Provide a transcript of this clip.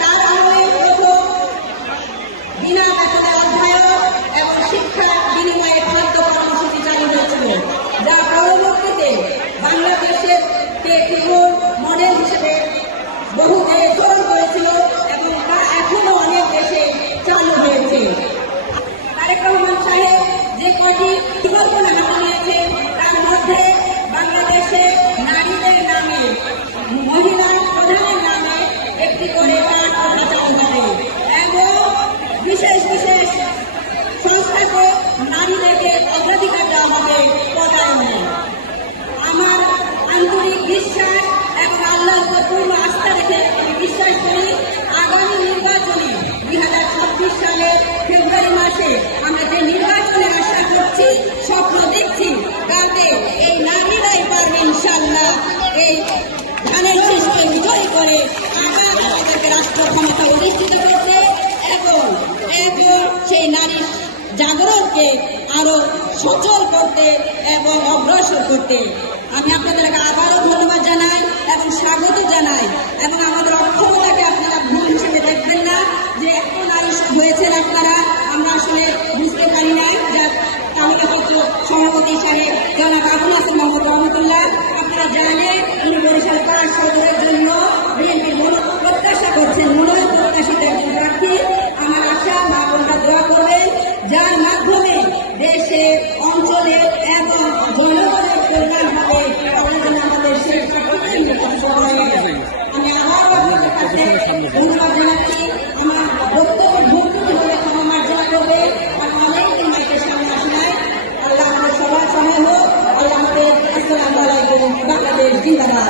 তার আমলে প্রথম বিনা বেতনে অধ্যয়ন এবং শিক্ষার বিনিময়ে খাদ্য কর্মসূচি চালু হয়েছিল, যা পরবর্তীতে বাংলাদেশের মডেল হিসেবে বহু দেশ গ্রহণ করেছিল এবং তা এখনো অনেক দেশে চালু হয়েছে। তারেক রহমান সাহেব যে কটি পরিকল্পনা হাতে নিয়েছেন তার মধ্যে বাংলাদেশে নারীদের নামে, মহিলা প্রধানের নামে একটি করে কার্ড প্রথা চালু হবে এবং বিশেষ বিশেষ সংস্থাকে নারীদেরকে অগ্রাধিকার দেওয়া হবে পদায়নে। আমার আন্তরিক বিশ্বাস এবং আল্লাহর উপর পূর্ণ আস্থা রেখে আমি বিশ্বাস করি আগামী নির্বাচনে 2026 সালে ফেব্রুয়ারি মাসে আমরা যে নির্বাচনের আশা করছি, স্বপ্ন দেখছি, তাতে এই নারীরাই পারবে ইনশাআল্লাহ এই ধানের শীষকে বিজয় করে আবার আমাদেরকে রাষ্ট্র ক্ষমতা অধিষ্ঠিত করতে এবং সেই নারী জাগরণকে আরো সচল করতে এবং অগ্রসর করতে। আমি আপনাদেরকে আবারও ধন্যবাদ জানাই এবং স্বাগত জানাই এবং আমাদের অক্ষমতাকে আপনারা ভুল হিসেবে দেখবেন না যে এত নারী হয়েছেন আপনারা, আমরা আসলে বুঝতে পারি নাই। যার তালিকাপত্র সভাপতি সাহেব জনাব আবুল হাসান মোহাম্মদ রহমতুল্লাহ, আপনারা জানেন উনি বরিশাল পাড়ার সদরের জন্য বিএনপির প্রত্যাশা করছেন, মনোনয়ন প্রত্যাশিত একজন প্রার্থী। আমার আশা মা বোনরা দোয়া করবেন যার মাধ্যমে দেশে অঞ্চলে এবং জনগণের কল্যাণ হবে। আমাদের শেষ আমি আবারও আপনাদের কাছে ধন্যবাদ জানাচ্ছি। আমার বক্তব্য ভুল হলে ক্ষমা মার্জনা করবে, আর অনেকদিন মাইকের সামনে আসি নাই। আল্লাহ আমাদের সবার সময় হোক। আল্লাহ আমাদের আসসালামু আলাইকুম। বাংলাদেশ জিন্দাবাদ।